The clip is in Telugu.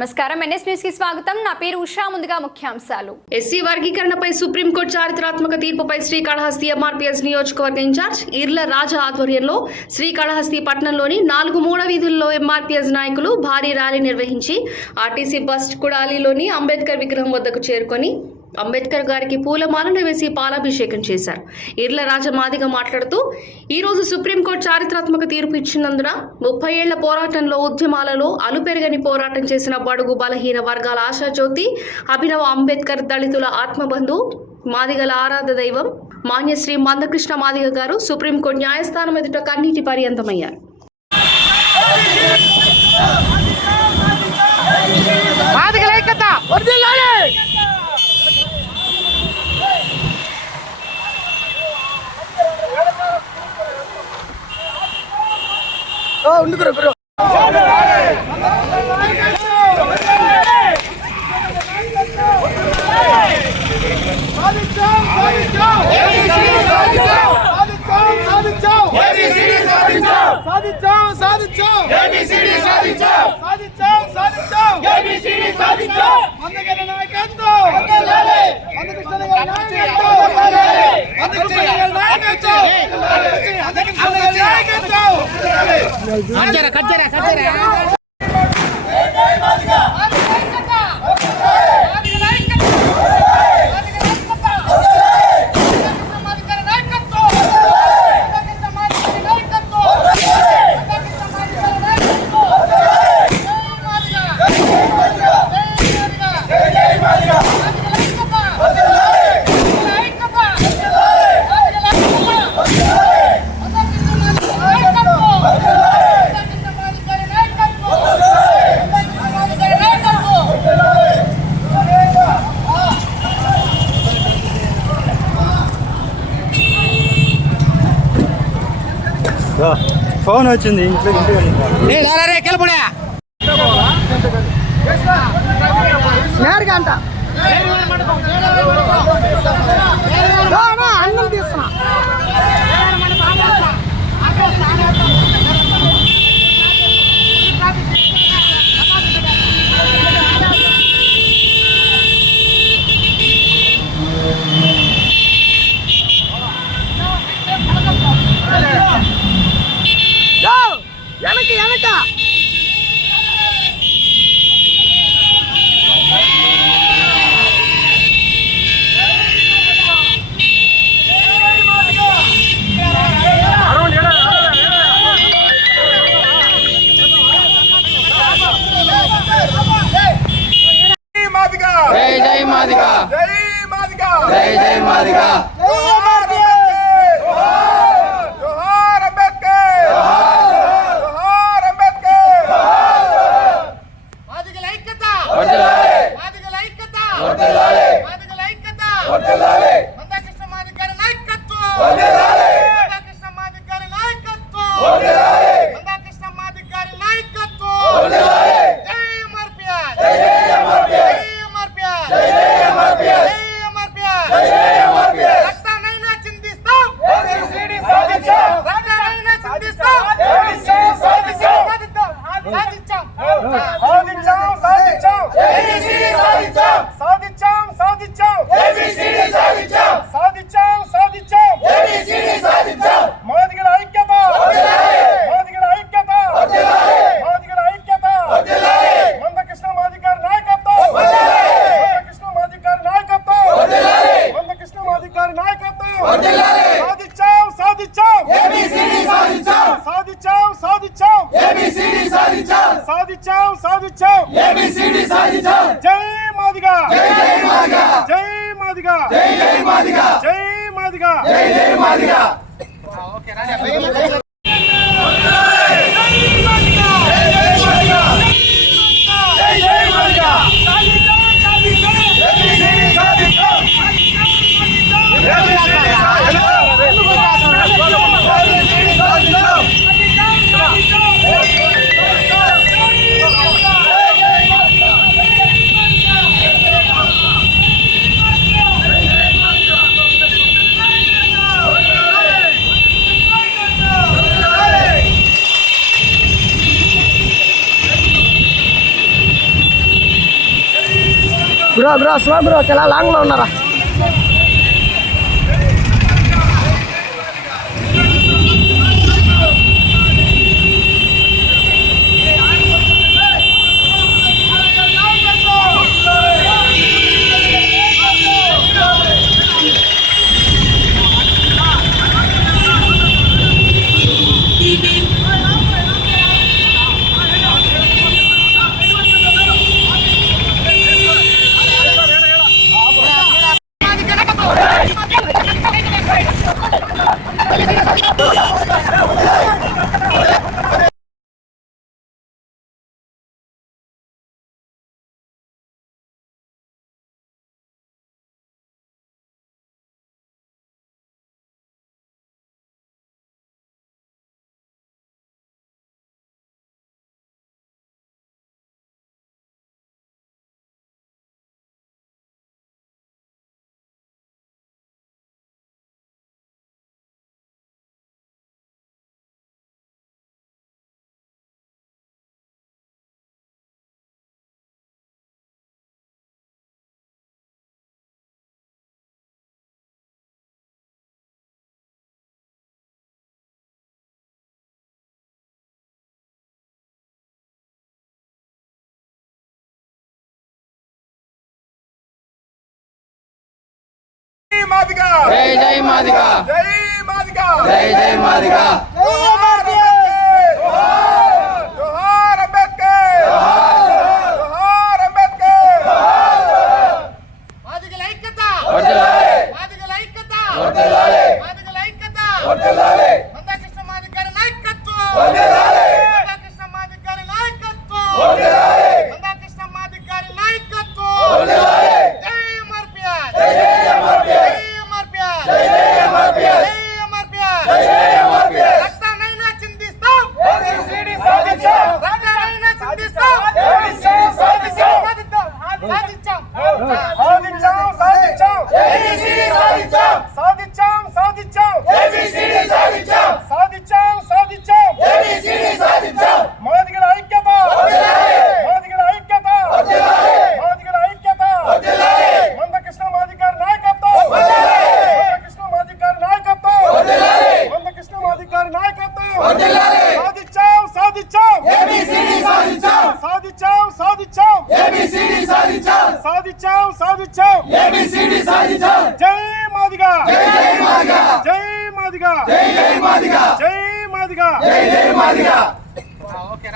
నమస్కారం. ఎన్ఎస్ న్యూస్కి స్వాగతం. నా పేరు ఉషా. ముందుగా ముఖ్యాంశాలు. ఎస్సీ వర్గీకరణపై సుప్రీంకోర్టు చారిత్రాత్మక తీర్పుపై శ్రీకాళహస్తి ఎంఆర్పీఎస్ నియోజకవర్గ ఇన్ఛార్జ్ ఇర్ల రాజా ఆధ్వర్యంలో శ్రీకాళహస్తి పట్టణంలోని నాలుగు మూడ వీధుల్లో ఎంఆర్పీఎస్ నాయకులు భారీ ర్యాలీ నిర్వహించి ఆర్టీసీ బస్ కుడాలిలోని అంబేద్కర్ విగ్రహం వద్దకు చేరుకొని అంబేద్కర్ గారికి పూలమాలను వేసి పాలాభిషేకం చేశారు ఇర్ల రాజమాదిగ మాట్లాడుతూ ఈ రోజు సుప్రీంకోర్టు చారిత్రాత్మక తీర్పు ఇచ్చినందున ముప్పై ఏళ్ళ పోరాటంలో ఉద్యమాలలో అలుపెరగని పోరాటం చేసిన బడుగు బలహీన వర్గాల ఆశాజ్యోతి అభినవ అంబేద్కర్ దళితుల ఆత్మబంధు మాదిగల ఆరాధ దైవం మాన్యశ్రీ మందకృష్ణ మాదిగ గారు సుప్రీంకోర్టు న్యాయస్థానం ఎదుట కన్నీటి పర్యంతమయ్యారు మాదిగల ఐక్యత ఉండుకురు ఉండు గురు. గురు సాధించాం సాధించాం సాధించాం సాధించాం మందగల నాయకత్వం మందకృష్ణ గారి నాయకత్వం మందకృష్ణ గారి నాయకత్వం கச்சற கச்சற கச்சற ఫోన్ వచ్చింది ఇంట్లో ఇంటికి అంట అన్నం తీస్తున్నా হবে సాధించాం ఏబిసిడి సాధించాం జై మాదిగా. జై జై మాదిగా. జై మాదిగా. జై జై మాదిగా. జై మాదిగా. జై జై మాదిగా. జై బ్రో బ్రో స్లో బ్రో చాలా లాంగ్లో ఉన్నారా? మాదిగా. జై జై మాదిగా. జై మాదిగా. జై జై మాదిగా. సాధించాం సాధించాం. ఏబిసిడి సాధించాం. జై మాదిగా. జై జై మాదిగా. జై మాదిగా. జై జై మాదిగా. జై మాదిగా. జై జై మాదిగా. ఓకే